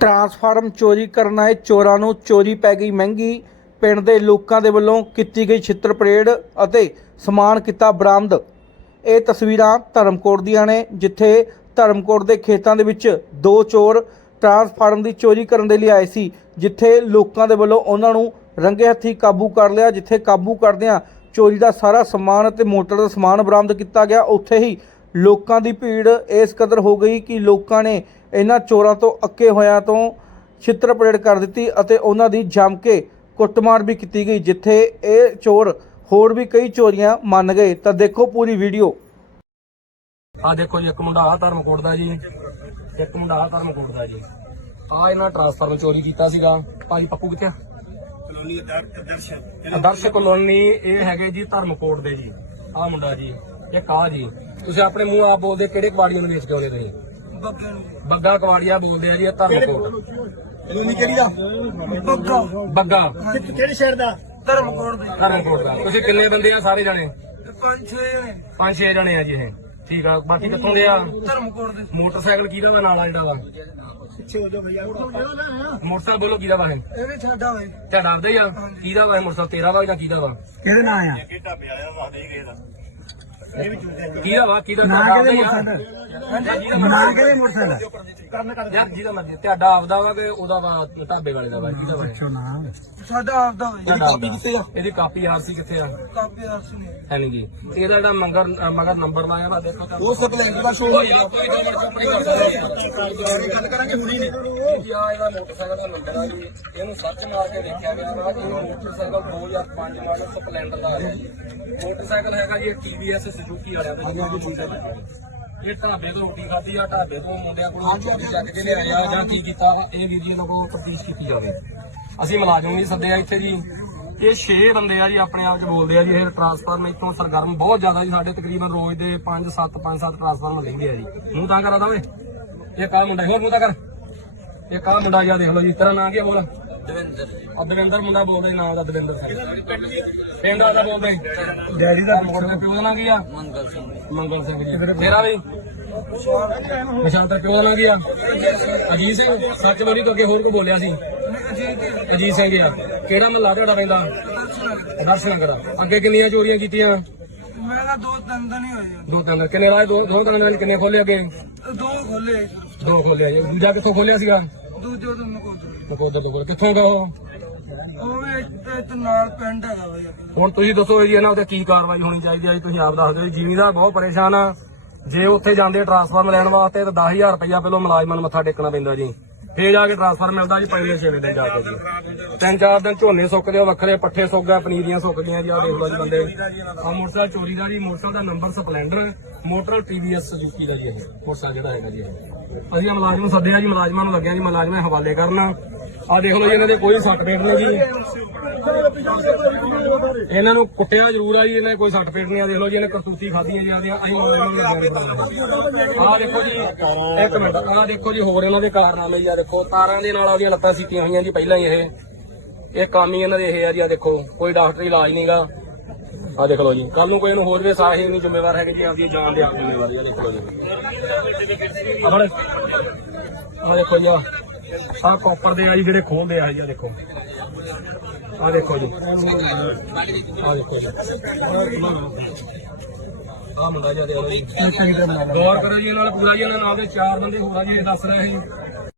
Transform ਚੋਰੀ ਕਰਨ ਆਏ ਚੋਰਾਂ ਨੂੰ ਚੋਰੀ ਪੈ ਗਈ ਮਹਿੰਗੀ। ਪਿੰਡ ਦੇ ਲੋਕਾਂ ਦੇ ਵੱਲੋਂ ਕੀਤੀ ਗਈ ਛਿੱਤਰ ਪਰੇਡ ਅਤੇ ਸਮਾਨ ਕੀਤਾ ਬਰਾਮਦ। ਇਹ ਤਸਵੀਰਾਂ ਧਰਮਕੋਟ ਦੀਆਂ ਨੇ, ਜਿੱਥੇ ਧਰਮਕੋਟ ਦੇ ਖੇਤਾਂ ਦੇ ਵਿੱਚ ਦੋ ਚੋਰ ਟਰਾਂਸਫਾਰਮ ਦੀ ਚੋਰੀ ਕਰਨ ਦੇ ਲਈ ਆਏ ਸੀ, ਜਿੱਥੇ ਲੋਕਾਂ ਦੇ ਵੱਲੋਂ ਉਹਨਾਂ ਨੂੰ ਰੰਗੇ ਹੱਥੀ ਕਾਬੂ ਕਰ ਲਿਆ, ਜਿੱਥੇ ਕਾਬੂ ਕਰਦਿਆਂ ਚੋਰੀ ਦਾ ਸਾਰਾ ਸਮਾਨ ਅਤੇ ਮੋਟਰ ਦਾ ਸਮਾਨ ਬਰਾਮਦ ਕੀਤਾ ਗਿਆ। ਉੱਥੇ ਹੀ ਲੋਕਾਂ ਦੀ ਭੀੜ ਇਸ ਕਦਰ ਹੋ ਗਈ ਕਿ ਲੋਕਾਂ ਨੇ ਇਹਨਾਂ ਚੋਰਾਂ ਤੋਂ ਅੱਕੇ ਹੋਇਆਂ ਤੋਂ ਛਿੱਤਰ ਪਰੇਡ ਕਰ ਦਿੱਤੀ ਅਤੇ ਉਹਨਾਂ ਦੀ ਜੰਮ ਕੇ ਕੁੱਟਮਾਰ ਵੀ ਕੀਤੀ ਗਈ ਜਿੱਥੇ ਇਹ ਚੋਰ ਹੋਰ ਵੀ ਕਈ ਚੋਰੀਆਂ ਮੰਨ ਗਏ। ਤਾਂ ਦੇਖੋ ਪੂਰੀ ਵੀਡੀਓ। ਆ ਦੇਖੋ ਜੀ ਇੱਕ ਮੁੰਡਾ ਆ ਧਰਮਕੋਟ ਦਾ ਜੀ ਇੱਕ ਮੁੰਡਾ ਆ ਧਰਮਕੋਟ ਦਾ ਜੀ। ਆ ਇਹਨਾਂ ਟਰਾਂਸਫਾਰਮ ਚੋਰੀ ਕੀਤਾ ਸੀਗਾ। ਭਾਜੀ ਪੱਪੂ ਕਿੱਥੇ ਆ? ਕਲੋਨੀ ਦਰਸ਼ਨ ਆਦਰਸ਼ ਕਲੋਨੀ ਇਹ ਹੈਗੇ ਜੀ ਧਰਮਕੋਟ ਦੇ ਜੀ। ਆ ਮੁੰਡਾ ਜੀ ਇੱਕ ਆ ਜੀ। ਤੁਸੀਂ ਆਪਣੇ ਮੂੰਹ ਆਪ ਬੋਲਦੇ ਕਿਹੜੇ ਕਵਾੜੀਆਂ ਨੂੰ ਵੇਚ ਕੇ ਆਉਂਦੇ ਤੁਸੀਂ? ਬੱਗੇ ਕਵਾੜੀਆ ਬੋਲਦੇ ਆ ਜੀ ਇਹ ਧਰਮਕੋਟ ਕਲੋਨੀ ਕਿਹੜੀ ਦਾ? ਬੱਗਾ। ਬੱਗਾ। ਕਿਹੜੇ ਸ਼ਹਿਰ ਦਾ? ਧਰਮਕੋਟ ਦਾ। ਧਰਮਕੋਟ ਦਾ। ਤੁਸੀਂ ਕਿੰਨੇ ਬੰਦੇ ਆ ਸਾਰੇ ਜਣੇ? ਪੰਜ ਛੇ ਜਣੇ। ਪੰਜ ਛੇ ਜਣੇ ਆ ਜੀ ਇਹ। ਠੀਕ ਆ ਬਾਕੀ ਕਿੱਥੋਂ ਦੇ ਆ? ਧਰਮਕੋਟ ਦੇ। ਮੋਟਰਸਾਈਕਲ ਕਿਹਦਾ ਵਾ ਨਾਲ ਆ ਜਿਹੜਾ ਵਾ? ਪਿੱਛੇ ਹੋ ਜਾ ਭਈਆ ਮੋਟਰਸਾਈਕਲ ਬੋਲੋ ਕਿਹਦਾ ਵਾ ਇਹ? ਇਹ ਵੀ ਸਾਡਾ ਹੋਏ ਤੁਹਾਡਾ ਆਪਦਾ ਹੀ ਆ? ਕਿਹਦਾ ਵਾ ਇਹ ਮੋਟਰਸਾਈਕਲ ਤੇਰਾ ਵਾ ਜਾਂ ਕਿਹਦਾ ਵਾ? ਕਿਹਦੇ ਨਾਂ ਆ? ਕਿਹਦਾ ਵਾ? ਕਿਹਦਾ ਨਾਂ ਤੁਹਾਡਾ ਕਿਹਦੇ ਆਪਦਾ ਹੀ ਆ? ਮੋਟਰਸਾਈਕਲ? ਨਾਂ ਕਿਹਦੇ ਮੋਟਰਸਾਈਕਲ? ਯਾਰ ਜਿਹਦਾ ਮਰਜ਼ੀ। ਤੁਹਾਡਾ ਆਪਦਾ ਵਾ ਕਿ ਉਹਦਾ ਵਾ ਢਾਬੇ ਵਾਲੇ ਦਾ ਵਾ? ਕਿਹਦਾ ਵਾ? ਇਹ? ਨਾਂ। ਸਾਡਾ ਆਪਦਾ ਹੋਏ ਤੁਹਾਡਾ ਆਪਦਾ। ਇਹਦੀ ਕਾਪੀ ਆਰਸੀ ਕਿੱਥੇ ਆ? ਕਾਪੀ ਦਾ ਸੁਣੀ ਹੈ ਨਹੀਂ ਜੀ। ਇਹਦਾ ਜਿਹੜਾ ਮੰਗਰ ਮਗਰ ਨੰਬਰ ਲਾਇਆ ਵਾ ਦੇਖੋ। ਤਾਂ ਉਹ ਸਪਲੈਂਡਰ ਦਾ ਸ਼ੋਅ ਗੱਲ ਕਰਾਂਗੇ। ਹੁਣੀ ਜੀ ਆ, ਇਹਦਾ ਮੋਟਰਸਾਈਕਲ ਦਾ ਨੰਬਰ ਆ ਜੀ। ਇਹਨੂੰ ਸਰਚ ਮਾਰ ਕੇ ਦੇਖਿਆ ਗਿਆ ਵਾ ਕਿ ਇਹ ਮੋਟਰਸਾਈਕਲ 2005 ਮਾਡਲ ਸਪਲੈਂਡਰ ਦਾ ਹੈ ਜੀ। ਮੋਟਰਸਾਈਕਲ ਹੈਗਾ ਜੀ TVS ਸੁਜ਼ੂਕੀ ਵਾਲਿਆਂ ਦਾ ਜੀ, ਇਹ ਢਾਬੇ ਤੋਂ ਰੋਟੀ ਖਾਧੀ ਆ, ਢਾਬੇ ਤੋਂ ਮੁੰਡਿਆਂ ਕੋਲੋਂ ਚੋਰੀ ਚੱਕ ਕੇ ਲਿਆਇਆ ਜਾਂ ਕੀ ਕੀਤਾ ਇਹ ਵੀ ਜੀ ਇਹਨਾਂ ਕੋਲ ਤਫਤੀਸ਼ ਕੀਤੀ ਜਾਵੇ। ਅਸੀਂ ਮੁਲਾਜ਼ਮ ਵੀ ਸੱਦਿਆ ਇੱਥੇ ਜੀ। ਇਹ 6 ਬੰਦੇ ਆ ਜੀ, ਆਪਣੇ ਆਪ ਚ ਬੋਲਦੇ ਆ ਜੀ, ਇਹ ਟਰਾਂਸਫਾਰਮ ਇੱਥੋਂ ਸਰਗਰਮ ਬਹੁਤ ਜ਼ਿਆਦਾ ਜੀ, ਸਾਡੇ ਤਕਰੀਬਨ ਰੋਜ਼ ਦੇ 5 7 5 7 ਟਰਾਂਸਫਾਰਮ ਲੈਂਦੇ ਆ ਜੀ। ਮੂੰਹ ਤਾਂ ਕਰਾ ਦਵੇ ਇਹ ਕਾ ਮੁੰਡਾ, ਹੋਰ ਮੂੰਹ ਤਾਂ ਕਰ। ਇਹ ਕਾ ਮੁੰਡਾ ਜਿਆ ਦੇਖ ਲਓ ਜੀ ਤੇਰਾ ਨਾਂ ਕੀ ਆ ਬੋਲ? ਦਵਿੰਦਰ। ਮੁੰਡਾ ਬੋਲਦਾ ਜੀ ਨਾਮ ਦਾ ਦਵਿੰਦਰ ਸਿੰਘ। ਪਿੰਡ ਦਾ ਬੋਲਦੇ ਡੈਡੀ ਦਾ ਮੁੰਡੇ ਦਾ ਪਿਓ ਦਾ ਨਾਂ ਕੀ ਆ? ਮੰਗਲ ਸਿੰਘ। ਮੰਗਲ ਸਿੰਘ ਜੀ। ਤੇਰਾ ਵੀ? ਨਿਸ਼ਾਨ ਤੇ ਪਿਓ ਦਾ ਨਾਂ ਕੀ ਆ? ਅਜੀਤ ਸਿੰਘ। ਸੱਚ ਬੋਲੀ ਤੋਂ ਅੱਗੇ ਹੋਰ ਕੋ ਬੋਲਿਆ ਸੀ? ਅਜੀਤ ਸਿੰਘ ਆ। ਕਿਹੜਾ ਮਹੱਲਾ ਤੁਹਾਡਾ ਪੈਂਦਾ? ਆਦਰਸ਼ ਨਗਰ ਅੱਗੇ ਕਿੰਨੀਆਂ ਚੋਰੀਆਂ ਕੀਤੀਆਂ? ਮੈਂ ਤਾਂ ਦੋ ਤਿੰਨ ਦਿਨ ਹੀ ਹੋਏ ਦੋ ਤਿੰਨ ਕਿੰਨੇ ਰਾਜ ਦੋ ਦੋ ਤਿੰਨ ਦਿਨ ਕਿੰਨੇ ਖੋਲੇ ਅੱਗੇ? ਆ। ਦੋ ਖੋਲੇ ਦੋ ਖੋਲਿਆ ਜੀ? ਦੂਜਾ ਕਿੱਥੋਂ ਖੋਲਿਆ ਸੀਗਾ? ਦੂਜੇ ਤੋਂ ਮੈਂ ਕੋਲ ਨਕੋਦਰ ਤੋਂ ਖੋਲਿਆ। ਕਿੱਥੋਂ ਗਾ ਉਹ? ਉਹ ਇੱਥੇ ਤੇ ਨਾਲ ਪਿੰਡ ਹੈਗਾ ਭਈਆ ਹੁਣ ਤੁਸੀਂ ਦੱਸੋ ਜੀ ਇਹਨਾਂ ਉੱਤੇ ਕੀ ਕਾਰਵਾਈ ਹੋਣੀ ਚਾਹੀਦੀ ਹੈ ਜੀ? ਤੁਸੀਂ ਆਪ ਦੱਸ ਦਿਓ ਜੀ ਜ਼ਿਮੀਂਦਾਰ ਬਹੁਤ ਪਰੇਸ਼ਾਨ ਆ। ਜੇ ਉੱਥੇ ਜਾਂਦੇ ਟਰਾਂਸਫਾਰਮ ਲੈਣ ਵਾਸਤੇ ਤਾਂ 10000 ਰੁਪਇਆ ਪਹਿਲਾਂ ਮੁਲਾਜ਼ਮਾਂ ਨੂੰ ਮੱਥਾ ਟੇਕਣਾ ਪੈਂਦਾ ਜੀ। ਫੇਰ ਜਾ ਕੇ ਟਰਾਂਸਫਰ ਮਿਲਦਾ ਜੀ ਪਹਿਲੇ ਛੇਵੇਂ ਦਿਨ ਜਾ ਕੇ ਜੀ। ਤਿੰਨ ਚਾਰ ਦਿਨ ਝੋਨੇ ਸੁੱਕਦੇ ਆ ਵੱਖਰੇ ਪੱਠੇ ਸੁੱਕ ਗਏ ਪਨੀਰੀਆਂ ਸੁੱਕ ਗਈਆਂ ਜੀ ਆ ਦੇਖ ਲਓ ਜੀ ਬੰਦੇ। ਆ ਮੋਟਰਸਾਈਕਲ ਚੋਰੀ ਦਾ ਜੀ ਮੋਟਰਸਾਈਕਲ ਦਾ number Splendor motor TVS Suzuki ਦਾ ਜੀ ਇਹ। ਮੋਟਰਸਾਈਕਲ ਜਿਹੜਾ ਹੈਗਾ ਜੀ ਇਹ। ਅਸੀਂ ਆਹ ਮੁਲਾਜ਼ਮ ਸੱਦਿਆ ਜੀ, ਮੁਲਾਜ਼ਮਾਂ ਨੂੰ ਲੱਗਿਆ ਜੀ, ਮੁਲਾਜ਼ਮਾਂ ਦੇ ਹਵਾਲੇ ਕਰਨਾ। ਆ ਦੇਖ ਲਓ ਜੀ, ਇਹਨਾਂ ਦੇ ਕੋਈ ਸਰਟੀਫਿਕੇਟ ਨਹੀਂ ਜੀ। ਇਹਨਾਂ ਨੂੰ ਕੁੱਟਿਆ ਜ਼ਰੂਰ ਆ ਜੀ, ਇਹਨਾਂ ਦੇ ਕੋਈ ਸਰਟੀਫਿਕੇਟ ਨਹੀਂ ਆ, ਦੇਖ ਲਓ ਜੀ, ਇਹਨੇ ਕਰਤੂਤੀ ਖਾਧੀਆਂ ਜੀ ਆਦੀਆਂ ਅਸੀਂ ਆ ਦੇਖੋ ਜੀ, ਇੱਕ ਮਿੰਟ ਆ ਦੇਖੋ ਜੀ, ਹੋਰ ਇਹਨਾਂ ਦੇ ਕਾਰਨਾਮੇ ਜੀ ਆ ਦੇਖੋ, ਤਾਰਾਂ ਦੇ ਨਾਲ ਉਹਦੀਆਂ ਲੱਤਾਂ ਸੀਤੀਆਂ ਹੋਈਆਂ ਜੀ, ਪਹਿਲਾਂ ਹੀ ਇਹ। ਇਹ ਕੰਮ ਹੀ ਇਹਨਾਂ ਦੇ ਇਹ ਆ ਜੀ ਆ ਦੇਖੋ, ਕੋਈ ਡਾਕਟਰੀ ਇਲਾਜ ਨਹੀਂਗਾ ਆ ਦੇਖ ਲਓ ਜੀ। ਕੱਲ ਨੂੰ ਕੋਈ ਇਹਨੂੰ ਹੋਰ ਵੀ ਸਾਹੀ ਨਹੀਂ ਜ਼ਿੰਮੇਵਾਰ ਹੈਗੇ ਜੀ ਆਪਦੀ ਜਾਨ ਦੇ ਆਪ ਜ਼ਿੰਮੇਵਾਰੀ ਆ ਦੇਖ ਲਓ ਜੀ। ਆ ਦੇਖੋ ਜੀ ਆ ਕਾਪਰ ਦੇ ਆ ਜੀ ਜਿਹੜੇ ਖੋਲਦੇ ਆ ਜੀ ਆ ਦੇਖੋ। ਆ ਦੇਖੋ ਜੀ। ਆ ਦੇਖੋ ਜੀ। ਆ ਮੁੰਡਾ ਜੀ ਆ ਦੇਖੋ ਜੀ। ਗੌਰ ਕਰੋ ਜੀ ਇਹਨਾਂ ਨਾਲ ਪੂਰਾ ਜੀ ਇਹਨਾਂ ਨਾਲ ਦੇ ਚਾਰ ਬੰਦੇ ਹੋਣਾ ਜੀ ਇਹ ਦੱਸ ਰਹੇ ਸੀ